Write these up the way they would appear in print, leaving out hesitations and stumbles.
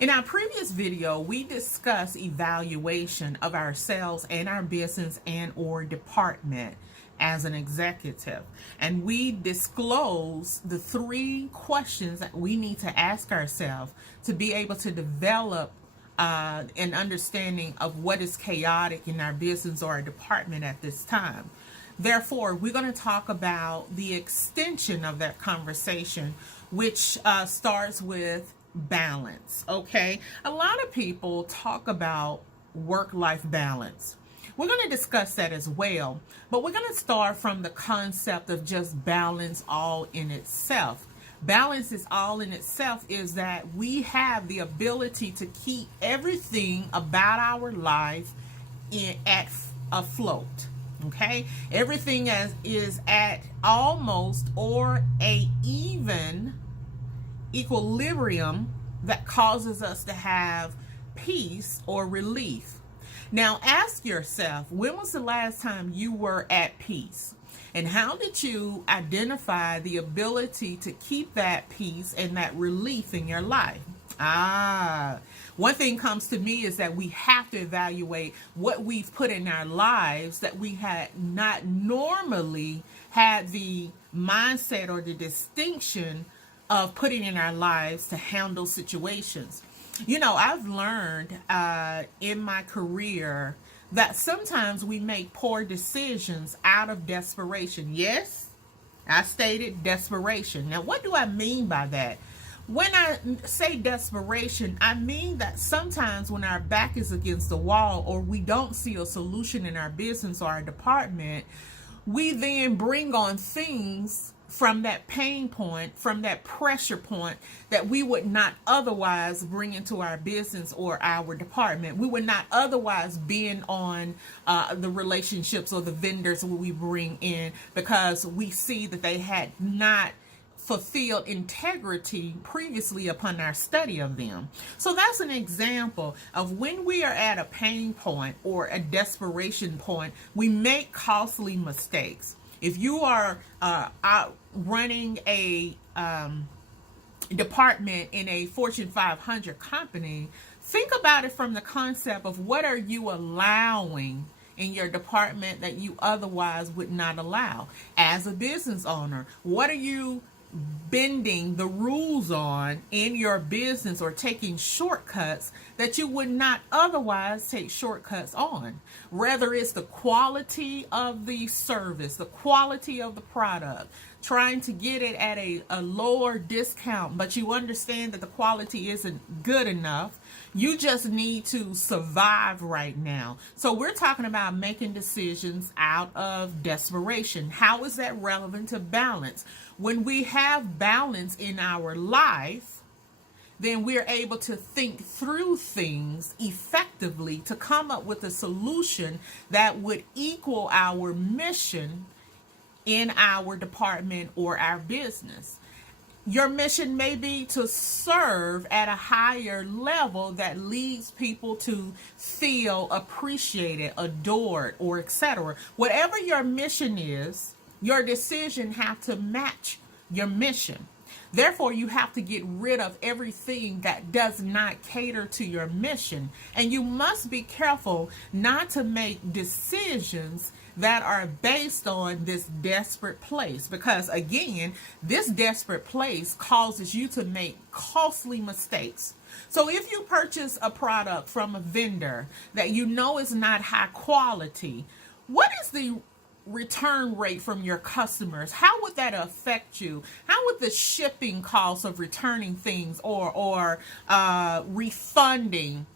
In our previous video, we discussed evaluation of ourselves and our business and or department as an executive. And we disclosed the 3 questions that we need to ask ourselves to be able to develop an understanding of what is chaotic in our business or our department at this time. Therefore, we're going to talk about the extension of that conversation, which starts with balance. Okay, a lot of people talk about work-life balance. We're going to discuss that as well, but we're going to start from the concept of just balance all in itself. Balance is all in itself is that we have the ability to keep everything about our life at afloat. Okay, everything is at almost or a even equilibrium that causes us to have peace or relief. Now ask yourself, when was the last time you were at peace? And how did you identify the ability to keep that peace and that relief in your life? One thing comes to me is that we have to evaluate what we've put in our lives that we had not normally had the mindset or the distinction of putting in our lives to handle situations. You know, I've learned in my career that sometimes we make poor decisions out of desperation. Yes, I stated desperation. Now, what do I mean by that? When I say desperation, I mean that sometimes when our back is against the wall or we don't see a solution in our business or our department, we then bring on things from that pain point, from that pressure point that we would not otherwise bring into our business or our department. We would not otherwise be on the relationships or the vendors we bring in because we see that they had not fulfilled integrity previously upon our study of them. So that's an example of when we are at a pain point or a desperation point, we make costly mistakes. If you are out running a department in a Fortune 500 company, think about it from the concept of what are you allowing in your department that you otherwise would not allow. As a business owner, what are you bending the rules on in your business or taking shortcuts that you would not otherwise take shortcuts on? Whether it's the quality of the service, the quality of the product, trying to get it at a lower discount, but you understand that the quality isn't good enough. You just need to survive right now. So we're talking about making decisions out of desperation. How is that relevant to balance? When we have balance in our life, then we're able to think through things effectively to come up with a solution that would equal our mission in our department or our business. Your mission may be to serve at a higher level that leads people to feel appreciated, adored, or etc. Whatever your mission is, your decision have to match your mission. Therefore, you have to get rid of everything that does not cater to your mission. And you must be careful not to make decisions that are based on this desperate place. Because again, this desperate place causes you to make costly mistakes. So if you purchase a product from a vendor that you know is not high quality, what is the return rate from your customers? How would that affect you? How would the shipping costs of returning things or refunding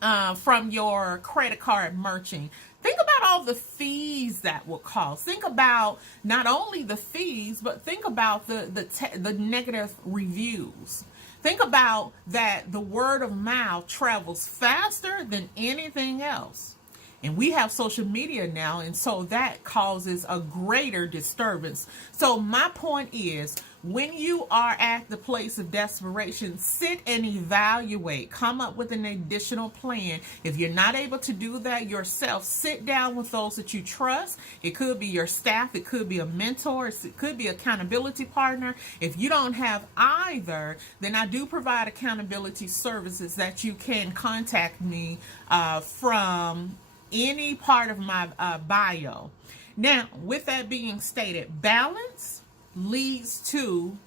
from your credit card merchant? Think about all the fees that will cost. Think about not only the fees, but think about the negative reviews. Think about that the word of mouth travels faster than anything else. And we have social media now, and so that causes a greater disturbance. So my point is, when you are at the place of desperation, sit and evaluate. Come up with an additional plan. If you're not able to do that yourself, sit down with those that you trust. It could be your staff. It could be a mentor. It could be an accountability partner. If you don't have either, then I do provide accountability services that you can contact me from any part of my bio. Now, with that being stated, balance leads to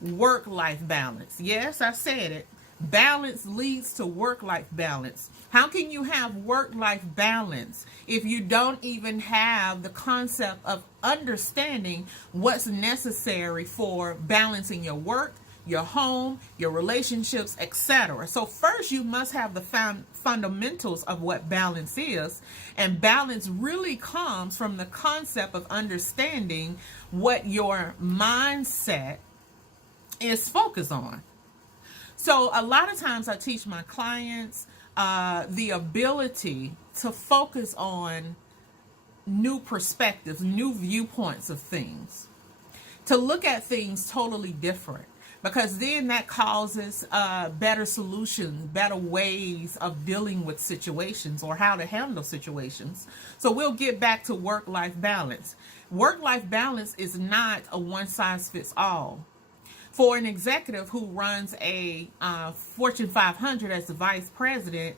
work-life balance. Yes, I said it. Balance leads to work-life balance. How can you have work-life balance if you don't even have the concept of understanding what's necessary for balancing your work, your home, your relationships, etc.? So first, you must have the fundamentals of what balance is, and balance really comes from the concept of understanding what your mindset is focused on. So a lot of times I teach my clients the ability to focus on new perspectives, new viewpoints of things, to look at things totally different, because then that causes better solutions, better ways of dealing with situations or how to handle situations. So we'll get back to work-life balance. Work-life balance is not a one-size-fits-all. For an executive who runs a Fortune 500 as the vice president,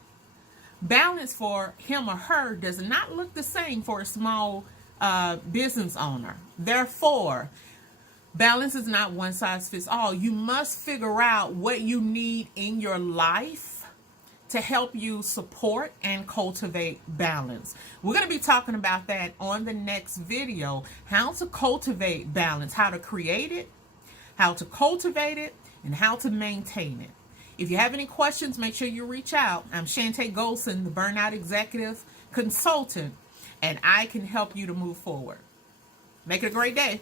balance for him or her does not look the same for a small business owner. Therefore, balance is not one size fits all. You must figure out what you need in your life to help you support and cultivate balance. We're going to be talking about that on the next video, how to cultivate balance, how to create it, how to cultivate it, and how to maintain it. If you have any questions, make sure you reach out. I'm Chantay Golson, the Burnout Executive Consultant, and I can help you to move forward. Make it a great day.